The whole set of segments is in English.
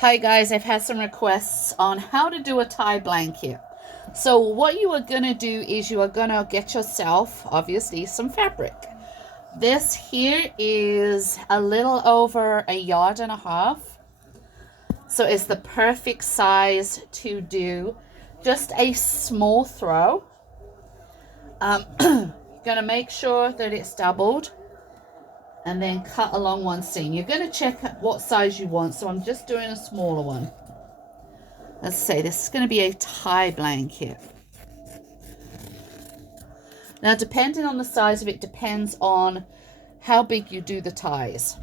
Hi guys, I've had some requests on how to do a tie blanket. So what you are going to do is you are going to get yourself, obviously, some fabric. This here is a little over 1.5 yards. So it's the perfect size to do just a small throw. You're going to make sure that it's doubled and then cut along one seam. You're going to check what size you want. So I'm just doing a smaller one. Let's say this is going to be a tie blanket. Now, depending on the size of it, depends on how big you do the ties.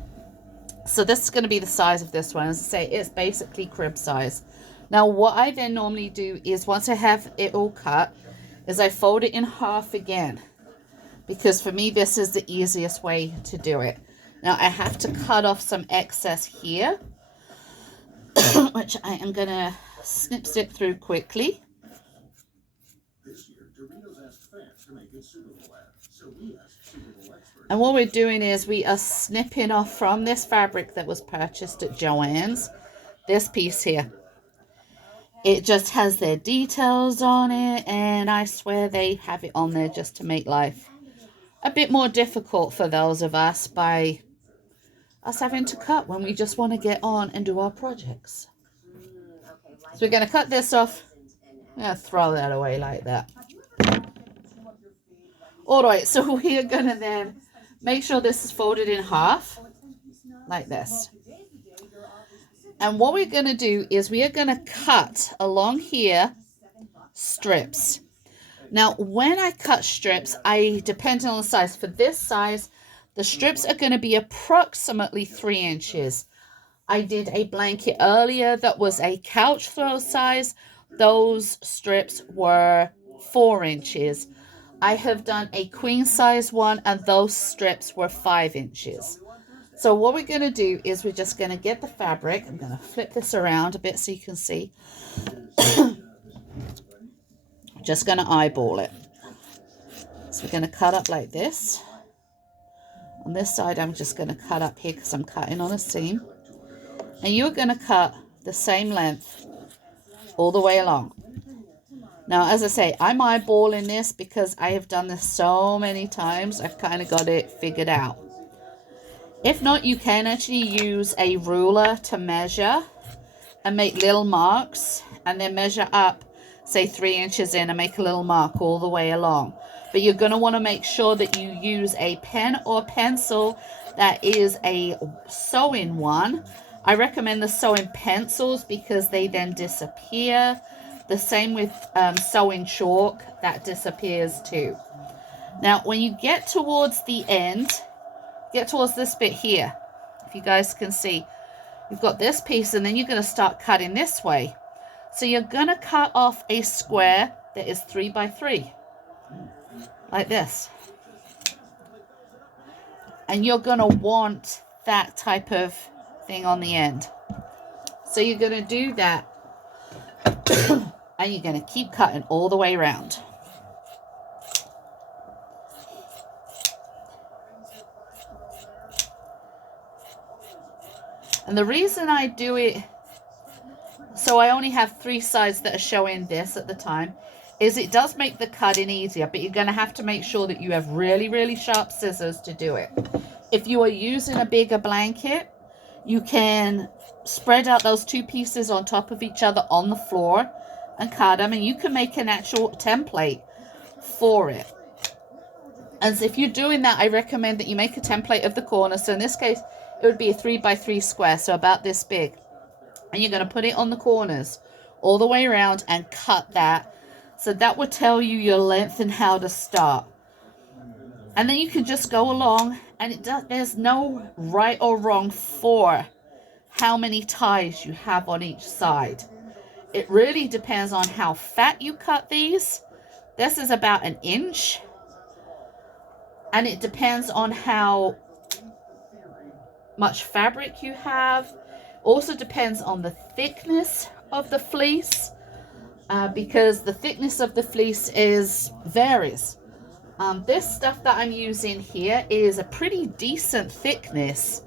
So this is going to be the size of this one. As I say, it's basically crib size. Now, what I then normally do is once I have it all cut, is I fold it in half again. Because for me, this is the easiest way to do it. Now, I have to cut off some excess here, which I am going to snip through quickly. And what we're doing is we are snipping off from this fabric that was purchased at Joann's, this piece here. It just has their details on it, and I swear they have it on there just to make life a bit more difficult for those of us by us having to cut when we just want to get on and do our projects. So we're going to cut this off. I'm going to throw that away like that. Alright, so we are going to then make sure this is folded in half, like this. And what we're going to do is we are going to cut along here strips. Now, when I cut strips, depending on the size, for this size, the strips are going to be approximately 3 inches. I did a blanket earlier that was a couch throw size. Those strips were 4 inches. I have done a queen size one, and those strips were 5 inches. So what we're going to do is we're just going to get the fabric. I'm going to flip this around a bit so you can see. Just going to eyeball it. So we're going to cut up like this. On this side, I'm just going to cut up here because I'm cutting on a seam. And you're going to cut the same length all the way along. Now, as I say, I'm eyeballing this because I have done this so many times. I've kind of got it figured out. If not, you can actually use a ruler to measure and make little marks and then measure up, say 3 inches in, and make a little mark all the way along. But you're going to want to make sure that you use a pen or pencil that is a sewing one. I recommend the sewing pencils because they then disappear. The same with sewing chalk, that disappears too. Now, when you get towards the end, get towards this bit here, if you guys can see, you've got this piece, and then you're going to start cutting this way. So you're going to cut off a square that is 3 by 3, like this. And you're going to want that type of thing on the end. So you're going to do that, and you're going to keep cutting all the way around. And the reason I do it, so I only have 3 sides that are showing this at the time, is it does make the cutting easier, but you're going to have to make sure that you have really, really sharp scissors to do it. If you are using a bigger blanket, you can spread out those 2 pieces on top of each other on the floor and cut them, and you can make an actual template for it. And if you're doing that, I recommend that you make a template of the corner. So in this case, it would be a 3 by 3 square, so about this big. And you're going to put it on the corners all the way around and cut that. So that would tell you your length and how to start. And then you can just go along, and there's no right or wrong for how many ties you have on each side. It really depends on how fat you cut these. This is about 1 inch. And it depends on how much fabric you have. Also depends on the thickness of the fleece, because the thickness of the fleece varies. This stuff that I'm using here is a pretty decent thickness.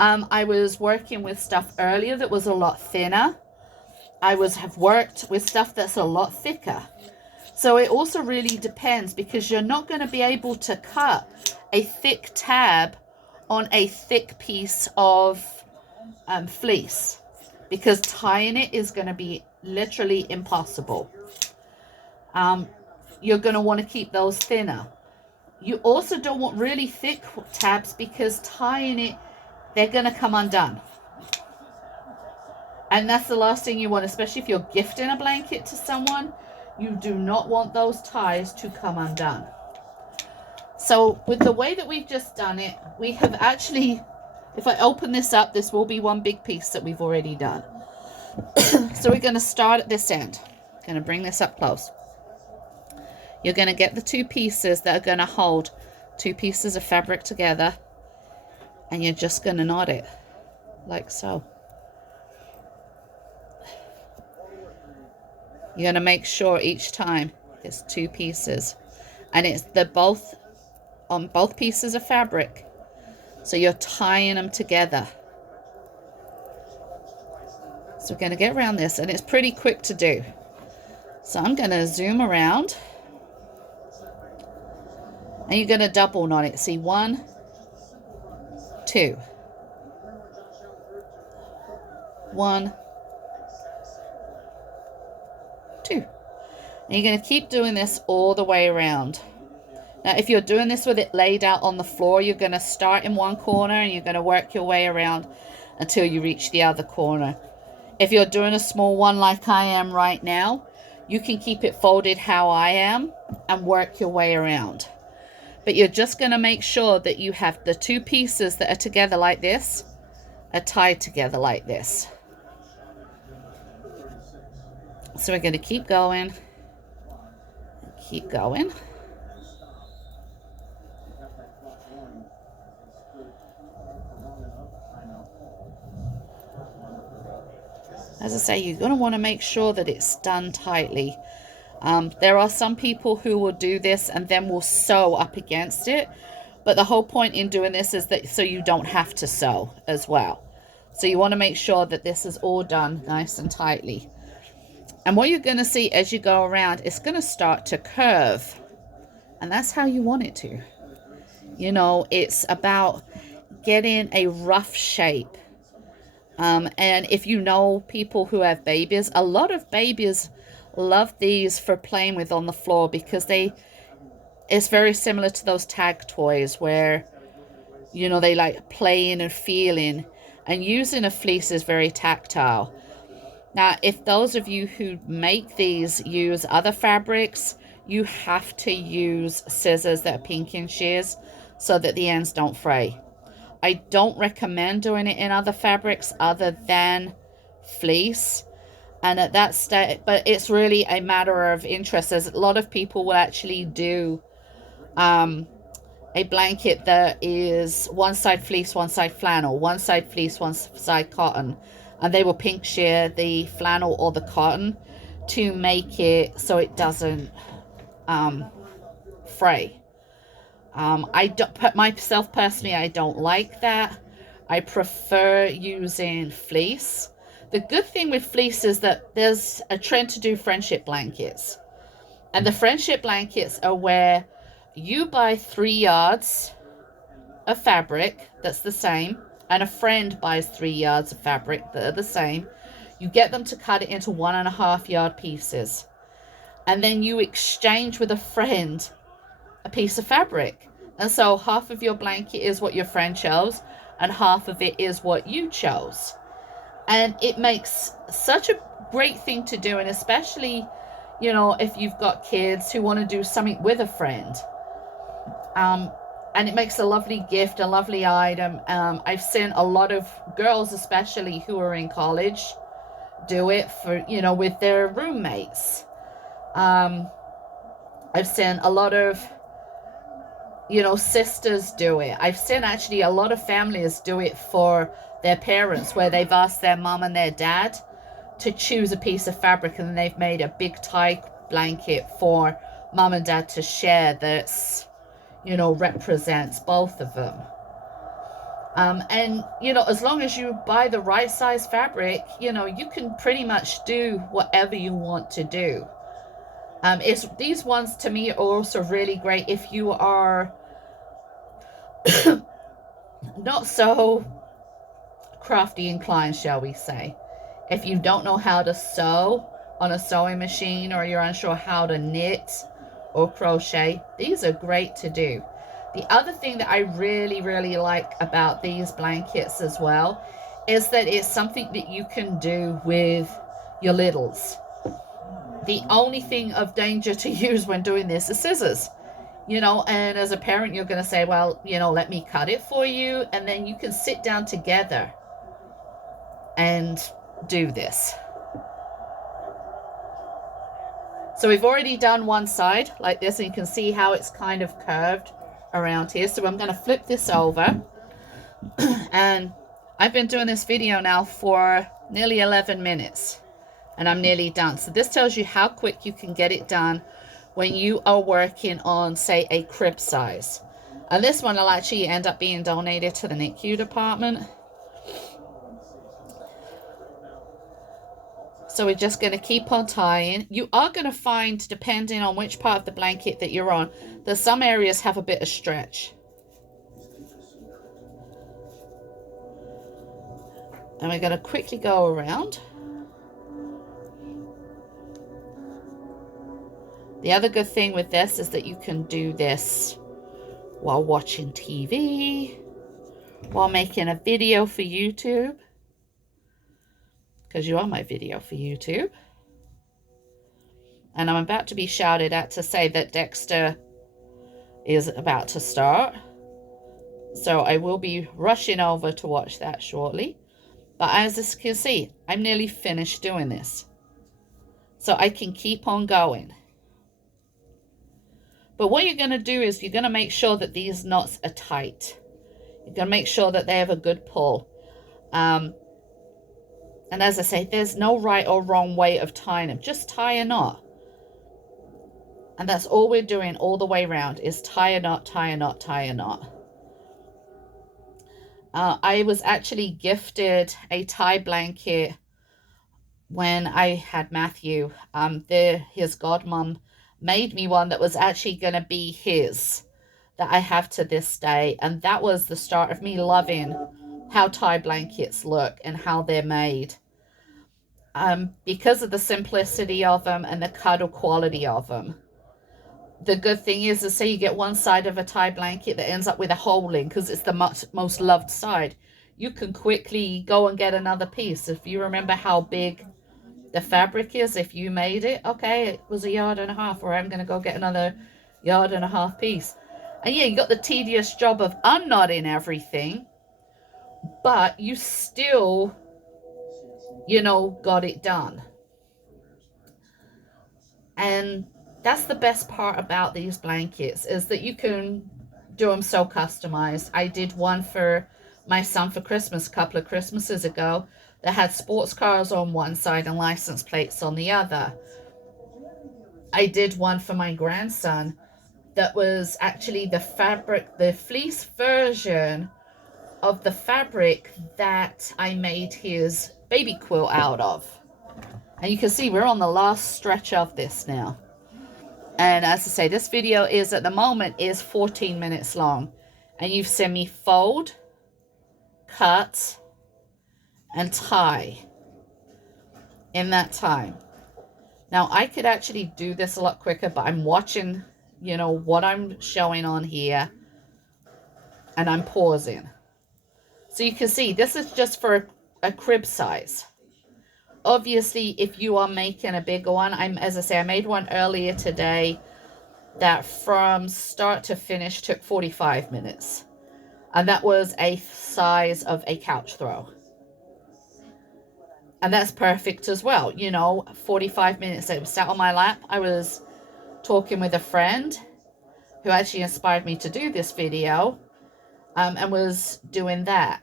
I was working with stuff earlier that was a lot thinner. I have worked with stuff that's a lot thicker. So it also really depends, because you're not going to be able to cut a thick tab on a thick piece of fleece, because tying it is going to be literally impossible. You're going to want to keep those thinner. You also don't want really thick tabs, because tying it, they're going to come undone. And that's the last thing you want, especially if you're gifting a blanket to someone. You do not want those ties to come undone. So with the way that we've just done it, we have actually, if I open this up, this will be one big piece that we've already done. So we're going to start at this end. Going to bring this up close. You're going to get the two pieces that are going to hold two pieces of fabric together, and you're just going to knot it like so. You're going to make sure each time it's two pieces, and they're both on both pieces of fabric, so you're tying them together. So we're going to get around this, and it's pretty quick to do. So I'm going to zoom around, and you're going to double knot it. See, 1, 2, 1, 2. And you're going to keep doing this all the way around. Now, if you're doing this with it laid out on the floor, you're going to start in one corner and you're going to work your way around until you reach the other corner. If you're doing a small one like I am right now, you can keep it folded how I am and work your way around. But you're just going to make sure that you have the two pieces that are together like this are tied together like this. So we're going to keep going. Keep going. As I say, you're going to want to make sure that it's done tightly. There are some people who will do this and then will sew up against it. But the whole point in doing this is that so you don't have to sew as well. So you want to make sure that this is all done nice and tightly. And what you're going to see as you go around, it's going to start to curve. And that's how you want it to. You know, it's about getting a rough shape. And if you know people who have babies, a lot of babies love these for playing with on the floor, because it's very similar to those tag toys where, you know, they like playing and feeling, and using a fleece is very tactile. Now, if those of you who make these use other fabrics, you have to use scissors that are pinking shears so that the ends don't fray. I don't recommend doing it in other fabrics other than fleece. And at that stage, but it's really a matter of interest. As a lot of people will actually do a blanket that is one side fleece, one side flannel, one side fleece, one side cotton. And they will pink shear the flannel or the cotton to make it so it doesn't fray. I don't put myself personally, I don't like that. I prefer using fleece. The good thing with fleece is that there's a trend to do friendship blankets. And the friendship blankets are where you buy 3 yards of fabric that's the same, and a friend buys 3 yards of fabric that are the same. You get them to cut it into 1.5 yard pieces. And then you exchange with a friend a piece of fabric. And so half of your blanket is what your friend chose, and half of it is what you chose. And it makes such a great thing to do, and especially, you know, if you've got kids who want to do something with a friend. And it makes a lovely gift, a lovely item. I've seen a lot of girls, especially who are in college, do it for, you know, with their roommates. I've seen a lot of, you know, sisters do it. I've seen actually a lot of families do it for their parents, where they've asked their mom and their dad to choose a piece of fabric, and then they've made a big tie blanket for mom and dad to share that's, you know, represents both of them. And, you know, as long as you buy the right size fabric, you know, you can pretty much do whatever you want to do. It's these ones to me are also really great if you are not so crafty inclined, shall we say. If you don't know how to sew on a sewing machine, or you're unsure how to knit or crochet, these are great to do. The other thing that I really, really like about these blankets as well is that it's something that you can do with your littles. The only thing of danger to use when doing this is scissors. You know, and as a parent, you're going to say, well, you know, let me cut it for you. And then you can sit down together and do this. So we've already done one side like this, and you can see how it's kind of curved around here. So I'm going to flip this over. And I've been doing this video now for nearly 11 minutes, and I'm nearly done. So this tells you how quick you can get it done when you are working on, say, a crib size. And this one will actually end up being donated to the NICU department. So we're just going to keep on tying. You are going to find, depending on which part of the blanket that you're on, that some areas have a bit of stretch. And we're going to quickly go around. The other good thing with this is that you can do this while watching TV, while making a video for YouTube, because you are my video for YouTube. And I'm about to be shouted at to say that Dexter is about to start. So I will be rushing over to watch that shortly. But as you can see, I'm nearly finished doing this. So I can keep on going. But what you're going to do is you're going to make sure that these knots are tight. You're going to make sure that they have a good pull. And as I say, there's no right or wrong way of tying them. Just tie a knot. And that's all we're doing all the way around is tie a knot, tie a knot, tie a knot. I was actually gifted a tie blanket when I had Matthew. His godmom made me one that was actually going to be his, that I have to this day. And that was the start of me loving how tie blankets look and how they're made. Because of the simplicity of them and the cuddle quality of them. The good thing is say you get one side of a tie blanket that ends up with a hole in because it's the most loved side. You can quickly go and get another piece. If you remember how big the fabric is, if you made it, okay, it was 1.5 yards, or I'm going to go get another 1.5 yards piece. And yeah, you got the tedious job of unknotting everything, but you still, you know, got it done. And that's the best part about these blankets, is that you can do them so customized. I did one for my son for Christmas a couple of Christmases ago that had sports cars on one side and license plates on the other. I did one for my grandson that was actually the fabric, the fleece version of the fabric that I made his baby quilt out of. And you can see we're on the last stretch of this now. And as I say, this video is at the moment is 14 minutes long. And you've seen me fold, cut, and tie in that time. Now, I could actually do this a lot quicker, but I'm watching, you know, what I'm showing on here. And I'm pausing. So you can see this is just for a crib size. Obviously, if you are making a bigger one, as I say, I made one earlier today that from start to finish took 45 minutes. And that was a size of a couch throw. And that's perfect as well. You know, 45 minutes. It was sat on my lap. I was talking with a friend who actually inspired me to do this video, and was doing that.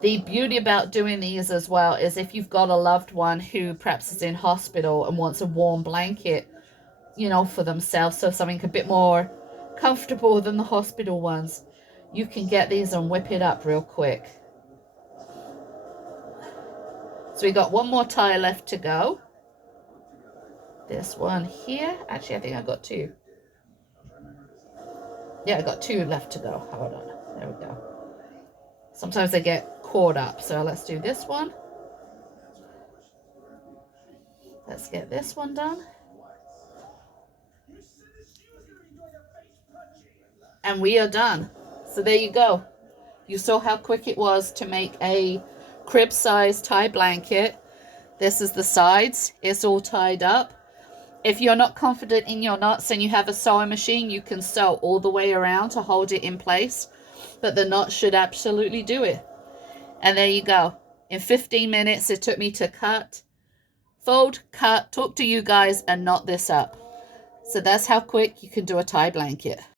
The beauty about doing these as well is if you've got a loved one who perhaps is in hospital and wants a warm blanket, you know, for themselves, so something a bit more comfortable than the hospital ones, you can get these and whip it up real quick. So we got one more tie left to go. This one here. Actually, I think I got two. Yeah, I got two left to go. Hold on. There we go. Sometimes they get caught up. So let's do this one. Let's get this one done. And we are done. So there you go. You saw how quick it was to make a crib size tie blanket. This is the sides. It's all tied up. If you're not confident in your knots and you have a sewing machine, you can sew all the way around to hold it in place. But the knot should absolutely do it. And there you go. In 15 minutes, it took me to cut, fold, cut, talk to you guys, and knot this up. So that's how quick you can do a tie blanket.